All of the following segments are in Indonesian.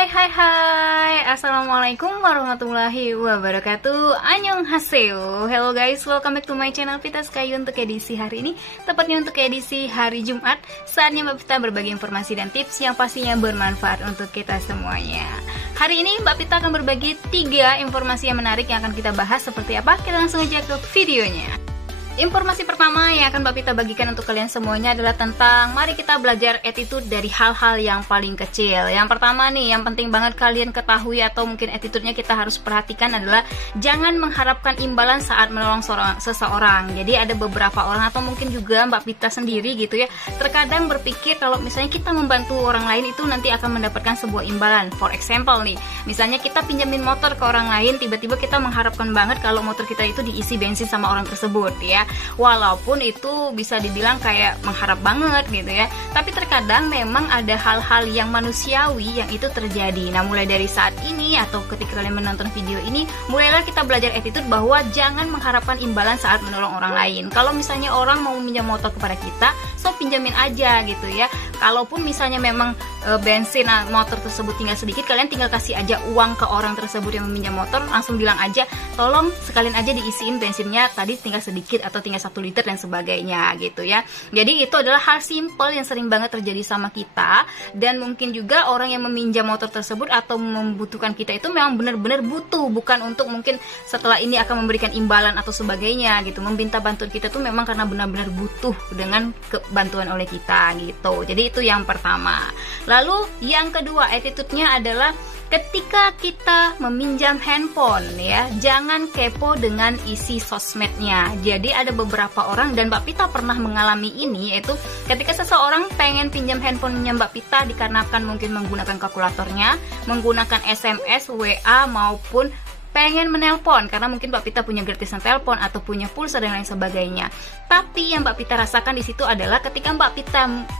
Hai, Assalamualaikum warahmatullahi wabarakatuh. Annyeonghaseyo. Hello guys, welcome back to my channel Vita Sky untuk edisi hari ini, tepatnya untuk edisi hari Jumat. Saatnya Mbak Vita berbagi informasi dan tips yang pastinya bermanfaat untuk kita semuanya. Hari ini Mbak Vita akan berbagi 3 informasi yang menarik yang akan kita bahas. Seperti apa? Kita langsung aja ke videonya. Informasi pertama yang akan Mbak Vita bagikan untuk kalian semuanya adalah tentang mari kita belajar attitude dari hal-hal yang paling kecil. Yang pertama nih, yang penting banget kalian ketahui atau mungkin attitude-nya kita harus perhatikan adalah jangan mengharapkan imbalan saat menolong seseorang. Jadi ada beberapa orang atau mungkin juga Mbak Vita sendiri gitu ya, terkadang berpikir kalau misalnya kita membantu orang lain itu nanti akan mendapatkan sebuah imbalan. For example nih, misalnya kita pinjamin motor ke orang lain, tiba-tiba kita mengharapkan banget kalau motor kita itu diisi bensin sama orang tersebut ya. Walaupun itu bisa dibilang kayak mengharap banget gitu ya, tapi terkadang memang ada hal-hal yang manusiawi yang itu terjadi. Nah, mulai dari saat ini atau ketika kalian menonton video ini, mulailah kita belajar attitude bahwa jangan mengharapkan imbalan saat menolong orang lain. Kalau misalnya orang mau minjam motor kepada kita, so pinjamin aja gitu ya. Kalaupun misalnya memang bensin motor tersebut tinggal sedikit, kalian tinggal kasih aja uang ke orang tersebut yang meminjam motor, langsung bilang aja, tolong sekalian aja diisiin bensinnya, tadi tinggal sedikit atau tinggal 1 liter dan sebagainya gitu ya. Jadi itu adalah hal simple yang sering banget terjadi sama kita, dan mungkin juga orang yang meminjam motor tersebut atau membutuhkan kita itu memang benar-benar butuh, bukan untuk mungkin setelah ini akan memberikan imbalan atau sebagainya gitu. Meminta bantuan kita tuh memang karena benar-benar butuh dengan bantuan oleh kita gitu. Jadi itu yang pertama. Lalu yang kedua, attitude-nya adalah ketika kita meminjam handphone ya, jangan kepo dengan isi sosmednya. Jadi ada beberapa orang, dan Mbak Vita pernah mengalami ini, yaitu ketika seseorang pengen pinjam handphonenya Mbak Vita dikarenakan mungkin menggunakan kalkulatornya, menggunakan SMS, WA maupun pengen menelpon karena mungkin Mbak Vita punya gratisan telepon atau punya pulsa dan lain sebagainya. Tapi yang Mbak Vita rasakan di situ adalah ketika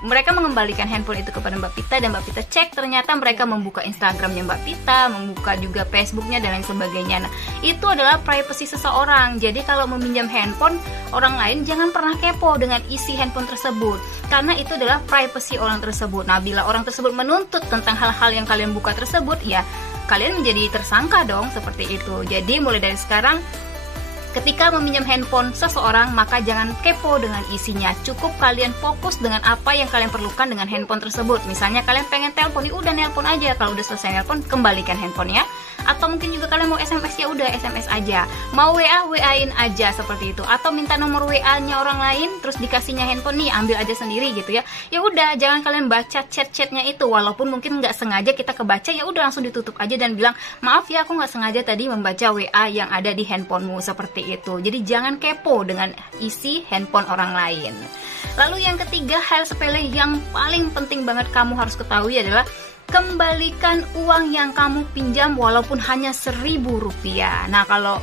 mereka mengembalikan handphone itu kepada Mbak Vita dan Mbak Vita cek, ternyata mereka membuka Instagramnya Mbak Vita, membuka juga Facebooknya dan lain sebagainya. Nah, itu adalah privacy seseorang. Jadi kalau meminjam handphone orang lain, jangan pernah kepo dengan isi handphone tersebut, karena itu adalah privacy orang tersebut. Nah, bila orang tersebut menuntut tentang hal-hal yang kalian buka tersebut, ya kalian menjadi tersangka dong, seperti itu. Jadi mulai dari sekarang, ketika meminjam handphone seseorang, maka jangan kepo dengan isinya. Cukup kalian fokus dengan apa yang kalian perlukan dengan handphone tersebut. Misalnya kalian pengen telepon, ya udah nelpon aja. Kalau udah selesai nelpon, kembalikan handphonenya. Atau mungkin juga kalian mau SMS, ya udah SMS aja. Mau WA, WA-in aja seperti itu. Atau minta nomor WA-nya orang lain, terus dikasihnya handphone nih, ambil aja sendiri gitu ya. Ya udah, jangan kalian baca chat-chatnya itu. Walaupun mungkin nggak sengaja kita kebaca, ya udah langsung ditutup aja dan bilang, maaf ya, aku nggak sengaja tadi membaca WA yang ada di handphonemu, seperti itu. Jadi jangan kepo dengan isi handphone orang lain. Lalu yang ketiga, hal sepele yang paling penting banget kamu harus ketahui adalah kembalikan uang yang kamu pinjam walaupun hanya Rp1.000. Nah, kalau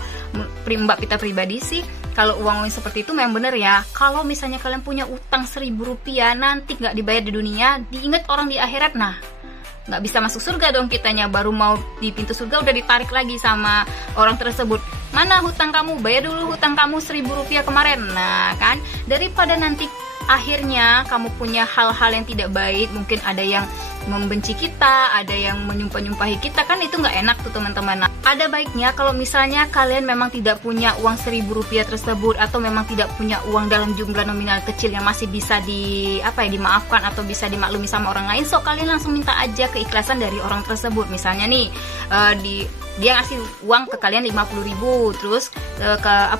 Mbak Vita pribadi sih, kalau uang seperti itu memang bener ya. Kalau misalnya kalian punya utang Rp1.000 nanti nggak dibayar di dunia, diingat orang di akhirat, nah nggak bisa masuk surga dong kitanya. Baru mau di pintu surga udah ditarik lagi sama orang tersebut. Mana hutang kamu? Bayar dulu hutang kamu Rp1.000 kemarin. Nah kan, daripada nanti akhirnya kamu punya hal-hal yang tidak baik, mungkin ada yang membenci kita, ada yang menyumpah-nyumpahi kita, kan itu nggak enak tuh teman-teman. Nah, ada baiknya kalau misalnya kalian memang tidak punya uang Rp1.000 tersebut, atau memang tidak punya uang dalam jumlah nominal kecil yang masih bisa dimaafkan atau bisa dimaklumi sama orang lain, so kalian langsung minta aja keikhlasan dari orang tersebut. Misalnya nih, dia ngasih uang ke kalian 50.000, terus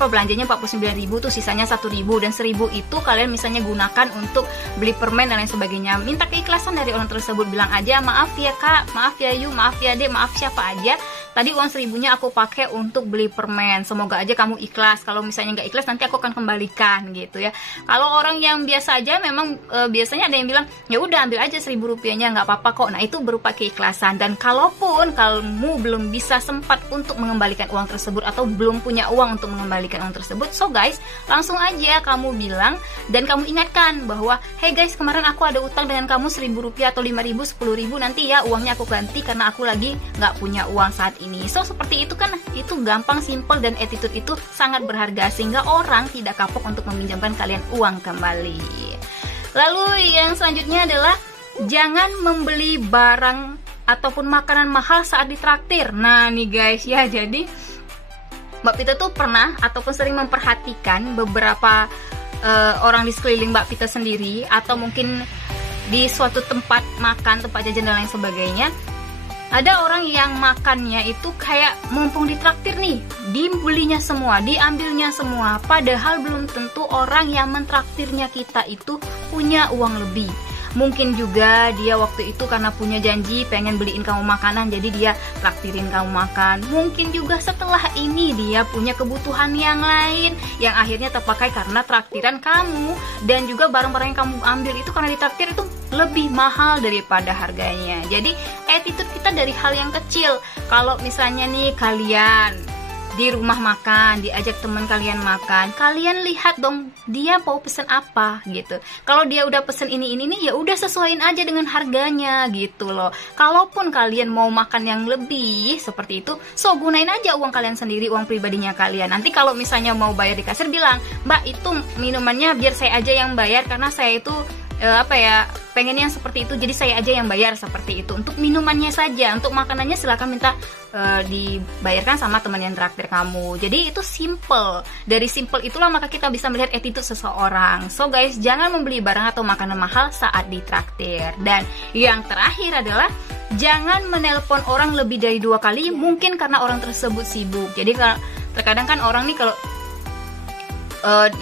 belanjanya 49.000, tuh sisanya 1.000, dan 1.000 itu kalian misalnya gunakan untuk beli permen dan lain sebagainya. Minta keikhlasan dari orang tersebut, bilang aja, maaf ya kak, maaf ya Yu, maaf ya dek, maaf siapa aja, tadi uang 1.000-nya aku pakai untuk beli permen, semoga aja kamu ikhlas. Kalau misalnya nggak ikhlas, nanti aku akan kembalikan gitu ya. Kalau orang yang biasa aja, memang biasanya ada yang bilang, ya udah ambil aja Rp1.000-nya, nggak apa-apa kok. Nah, itu berupa keikhlasan. Dan kalaupun kamu belum bisa sempat untuk mengembalikan uang tersebut atau belum punya uang untuk mengembalikan uang tersebut, so guys, langsung aja kamu bilang dan kamu ingatkan bahwa, hey guys, kemarin aku ada utang dengan kamu Rp1.000 atau 5.000, 10.000, nanti ya uangnya aku ganti karena aku lagi nggak punya uang saat ini. So seperti itu kan, itu gampang, simple, dan attitude itu sangat berharga sehingga orang tidak kapok untuk meminjamkan kalian uang kembali. Lalu yang selanjutnya adalah jangan membeli barang ataupun makanan mahal saat ditraktir. Nah nih guys ya, jadi Mbak Pita tuh pernah ataupun sering memperhatikan beberapa orang di sekeliling Mbak Pita sendiri, atau mungkin di suatu tempat makan, tempat jajan dan lain sebagainya. Ada orang yang makannya itu kayak mumpung ditraktir nih, dibelinya semua, diambilnya semua, padahal belum tentu orang yang mentraktirnya kita itu punya uang lebih. Mungkin juga dia waktu itu karena punya janji pengen beliin kamu makanan, jadi dia traktirin kamu makan. Mungkin juga setelah ini dia punya kebutuhan yang lain yang akhirnya terpakai karena traktiran kamu. Dan juga barang-barang yang kamu ambil itu karena ditraktir itu lebih mahal daripada harganya. Jadi attitude kita dari hal yang kecil. Kalau misalnya nih kalian di rumah makan, diajak teman kalian makan, kalian lihat dong dia mau pesen apa gitu. Kalau dia udah pesen ini nih, ya udah sesuaiin aja dengan harganya gitu loh. Kalaupun kalian mau makan yang lebih seperti itu, so gunain aja uang kalian sendiri, uang pribadinya kalian. Nanti kalau misalnya mau bayar di kasir, bilang, Mbak itu minumannya biar saya aja yang bayar karena saya itu pengennya yang seperti itu, jadi saya aja yang bayar seperti itu. Untuk minumannya saja, untuk makanannya silakan minta dibayarkan sama teman yang traktir kamu. Jadi itu simple. Dari simple itulah maka kita bisa melihat attitude seseorang. So guys, jangan membeli barang atau makanan mahal saat ditraktir. Dan yang terakhir adalah jangan menelpon orang lebih dari 2 kali, mungkin karena orang tersebut sibuk. Jadi terkadang kan orang nih kalau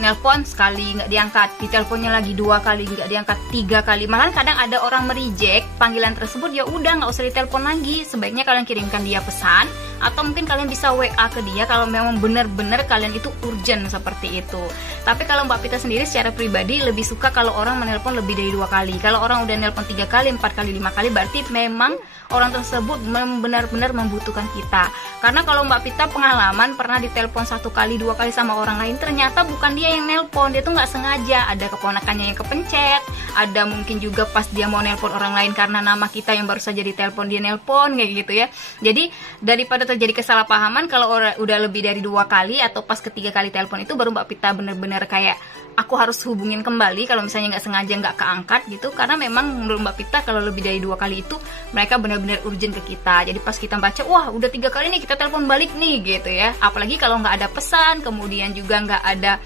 nelpon sekali nggak diangkat, diteleponnya lagi 2 kali nggak diangkat, 3 kali, malahan kadang ada orang mereject panggilan tersebut. Ya udah, nggak usah ditelepon lagi, sebaiknya kalian kirimkan dia pesan, atau mungkin kalian bisa WA ke dia kalau memang benar-benar kalian itu urgent seperti itu. Tapi kalau Mbak Pita sendiri secara pribadi lebih suka kalau orang menelpon lebih dari 2 kali. Kalau orang udah nelpon 3 kali, 4 kali, 5 kali, berarti memang orang tersebut benar-benar membutuhkan kita. Karena kalau Mbak Pita pengalaman pernah ditelepon 1 kali, 2 kali sama orang lain, ternyata bukan dia yang nelpon, dia tuh nggak sengaja, ada keponakannya yang kepencet, ada mungkin juga pas dia mau nelpon orang lain karena nama kita yang baru saja ditelepon dia nelpon kayak gitu ya. Jadi daripada terjadi kesalahpahaman, kalau udah lebih dari 2 kali atau pas ketiga kali telepon itu baru Mbak Pita benar-benar kayak aku harus hubungin kembali kalau misalnya nggak sengaja nggak keangkat gitu. Karena memang menurut Mbak Pita kalau lebih dari 2 kali itu mereka benar-benar urgent ke kita. Jadi pas kita baca, wah udah 3 kali nih kita telepon balik nih gitu ya. Apalagi kalau nggak ada pesan, kemudian juga nggak ada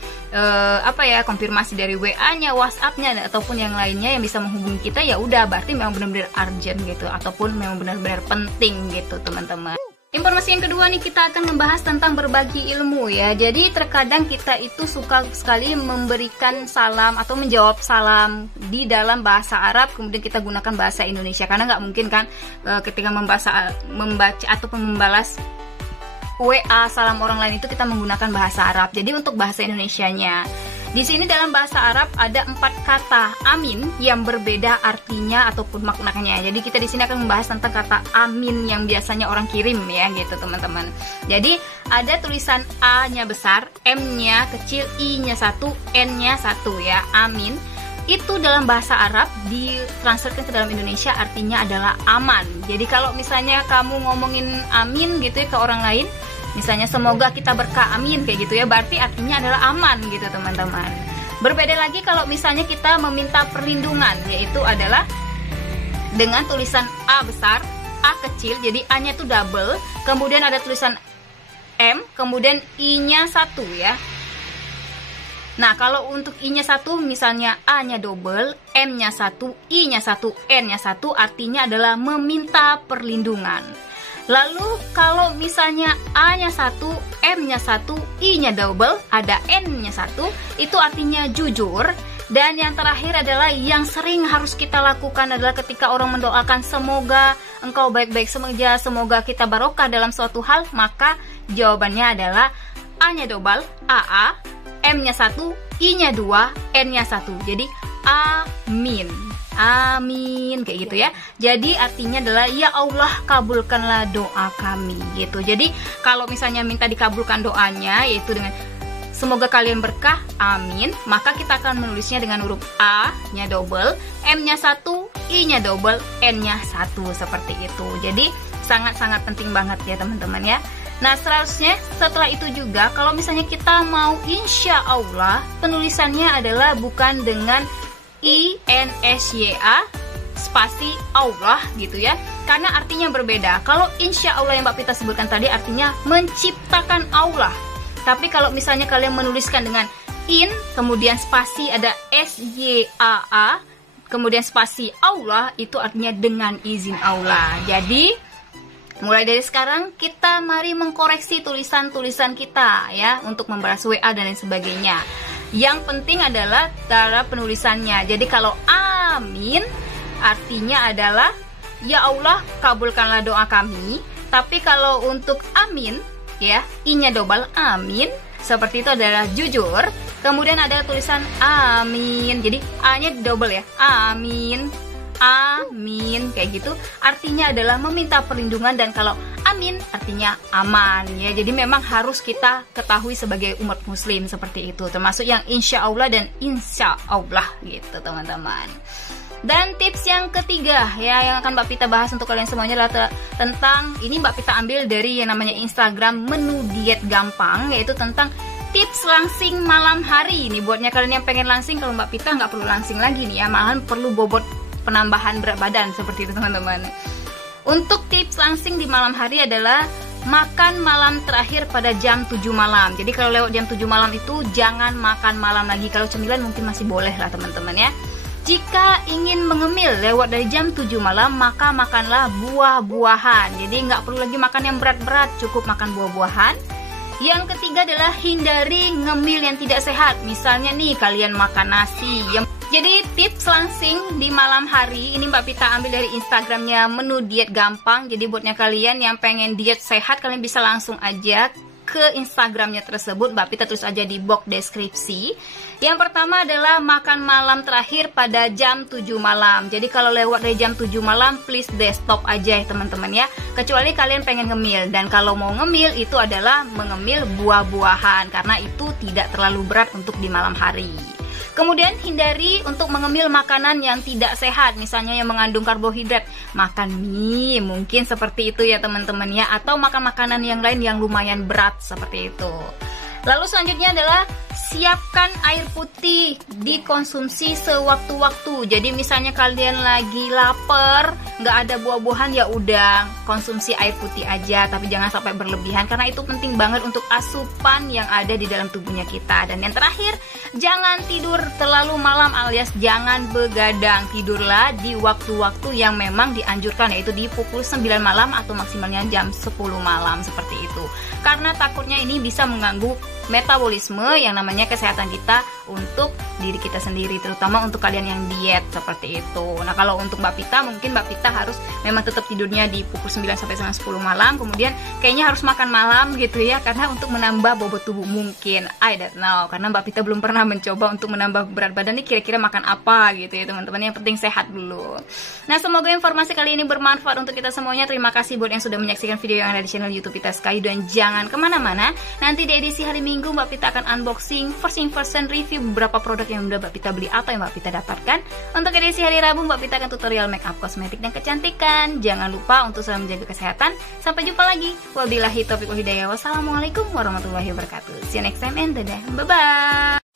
konfirmasi dari WA-nya, WhatsApp-nya ataupun yang lainnya yang bisa menghubungi kita, ya udah berarti memang benar-benar urgent gitu, ataupun memang benar-benar penting gitu teman-teman. Informasi yang kedua nih, kita akan membahas tentang berbagi ilmu ya. Jadi terkadang kita itu suka sekali memberikan salam atau menjawab salam di dalam bahasa Arab, kemudian kita gunakan bahasa Indonesia, karena nggak mungkin kan ketika membaca ataupun membalas WA salam orang lain itu kita menggunakan bahasa Arab. Jadi untuk bahasa Indonesianya, di sini dalam bahasa Arab ada 4 kata amin yang berbeda artinya ataupun maknanya. Jadi kita di sini akan membahas tentang kata amin yang biasanya orang kirim ya gitu teman-teman. Jadi ada tulisan A-nya besar, M-nya kecil, I-nya 1, N-nya 1 ya, amin. Itu dalam bahasa Arab ditranslatekan ke dalam Indonesia artinya adalah aman. Jadi kalau misalnya kamu ngomongin amin gitu ya ke orang lain, misalnya semoga kita berkah amin kayak gitu ya, berarti artinya adalah aman gitu teman-teman. Berbeda lagi kalau misalnya kita meminta perlindungan, yaitu adalah dengan tulisan A besar, A kecil, jadi A-nya itu double, kemudian ada tulisan M, kemudian I-nya 1 ya. Nah, kalau untuk I-nya 1, misalnya A-nya double, M-nya 1, I-nya 1, N-nya 1, artinya adalah meminta perlindungan. Lalu, kalau misalnya A-nya 1, M-nya 1, I-nya double, ada N-nya 1, itu artinya jujur. Dan yang terakhir adalah yang sering harus kita lakukan adalah ketika orang mendoakan semoga engkau baik-baik saja, semoga kita barokah dalam suatu hal, maka jawabannya adalah A-nya double, AA, M-nya 1, I-nya 2, N-nya 1. Jadi amin. Amin kayak gitu ya. Jadi artinya adalah ya Allah kabulkanlah doa kami gitu. Jadi kalau misalnya minta dikabulkan doanya yaitu dengan semoga kalian berkah, amin, maka kita akan menulisnya dengan huruf A-nya double, M-nya 1, I-nya double, N-nya 1 seperti itu. Jadi sangat-sangat penting banget ya teman-teman ya. Nah seterusnya setelah itu juga kalau misalnya kita mau insya Allah, penulisannya adalah bukan dengan INSYA spasi Allah gitu ya, karena artinya berbeda. Kalau insya Allah yang Mbak Pita sebutkan tadi artinya menciptakan Allah. Tapi kalau misalnya kalian menuliskan dengan in, kemudian spasi ada SYAA, kemudian spasi Allah, itu artinya dengan izin Allah. Jadi mulai dari sekarang kita mari mengkoreksi tulisan-tulisan kita ya, untuk membalas WA dan lain sebagainya. Yang penting adalah cara penulisannya. Jadi kalau amin artinya adalah ya Allah kabulkanlah doa kami. Tapi kalau untuk amin ya, i-nya double amin, seperti itu adalah jujur. Kemudian ada tulisan amin, jadi a-nya double ya, amin, amin, kayak gitu. Artinya adalah meminta perlindungan, dan kalau amin artinya aman ya. Jadi memang harus kita ketahui sebagai umat muslim seperti itu, termasuk yang insya Allah dan insya Allah gitu teman-teman. Dan tips yang ketiga ya, yang akan Mbak Pita bahas untuk kalian semuanya adalah tentang, ini Mbak Pita ambil dari yang namanya Instagram Menu Diet Gampang, yaitu tentang tips langsing malam hari. Ini buatnya kalian yang pengen langsing, kalau Mbak Pita nggak perlu langsing lagi nih ya, malahan perlu bobot penambahan berat badan seperti itu teman-teman. Untuk tips langsing di malam hari adalah makan malam terakhir pada jam 7 malam. Jadi kalau lewat jam 7 malam itu jangan makan malam lagi. Kalau cemilan mungkin masih boleh lah teman-teman ya. Jika ingin mengemil lewat dari jam 7 malam, maka makanlah buah-buahan. Jadi nggak perlu lagi makan yang berat-berat, cukup makan buah-buahan. Yang ketiga adalah hindari ngemil yang tidak sehat. Misalnya nih kalian makan nasi. Jadi tips langsing di malam hari ini Mbak Pita ambil dari Instagramnya Menu Diet Gampang. Jadi buatnya kalian yang pengen diet sehat, kalian bisa langsung aja ke Instagramnya tersebut. Mbak Pita tulis aja di box deskripsi. Yang pertama adalah makan malam terakhir pada jam 7 malam. Jadi kalau lewat dari jam 7 malam, please deh stop aja ya teman-teman ya. Kecuali kalian pengen ngemil. Dan kalau mau ngemil itu adalah mengemil buah-buahan, karena itu tidak terlalu berat untuk di malam hari. Kemudian hindari untuk mengemil makanan yang tidak sehat, misalnya yang mengandung karbohidrat. Makan mie, mungkin seperti itu ya teman-teman ya. Atau makan makanan yang lain yang lumayan berat seperti itu. Lalu selanjutnya adalah siapkan air putih, dikonsumsi sewaktu-waktu. Jadi misalnya kalian lagi lapar, nggak ada buah-buahan, ya udah konsumsi air putih aja, tapi jangan sampai berlebihan karena itu penting banget untuk asupan yang ada di dalam tubuhnya kita. Dan yang terakhir, jangan tidur terlalu malam alias jangan begadang. Tidurlah di waktu-waktu yang memang dianjurkan, yaitu di pukul 9 malam atau maksimalnya jam 10 malam seperti itu. Karena takutnya ini bisa mengganggu metabolisme yang namanya kesehatan kita untuk diri kita sendiri, terutama untuk kalian yang diet seperti itu. Nah kalau untuk Mbak Pita, mungkin Mbak Pita harus memang tetap tidurnya di pukul 9 sampai 10 malam, kemudian kayaknya harus makan malam gitu ya, karena untuk menambah bobot tubuh mungkin, I don't know, karena Mbak Pita belum pernah mencoba untuk menambah berat badan nih kira-kira makan apa gitu ya teman-teman. Yang penting sehat dulu. Nah semoga informasi kali ini bermanfaat untuk kita semuanya. Terima kasih buat yang sudah menyaksikan video yang ada di channel YouTube Pita Sky, dan jangan kemana-mana. Nanti di edisi hari Minggu Mbak Pita akan unboxing first impression review beberapa produk yang udah Mbak Pita beli atau yang Mbak Pita dapatkan. Untuk edisi hari Rabu Mbak Pita akan tutorial make up, kosmetik, dan kecantikan. Jangan lupa untuk selalu menjaga kesehatan. Sampai jumpa lagi. Wabillahi taufiq wal hidayah. Wassalamualaikum warahmatullahi wabarakatuh. See you next time and dadah. Bye bye.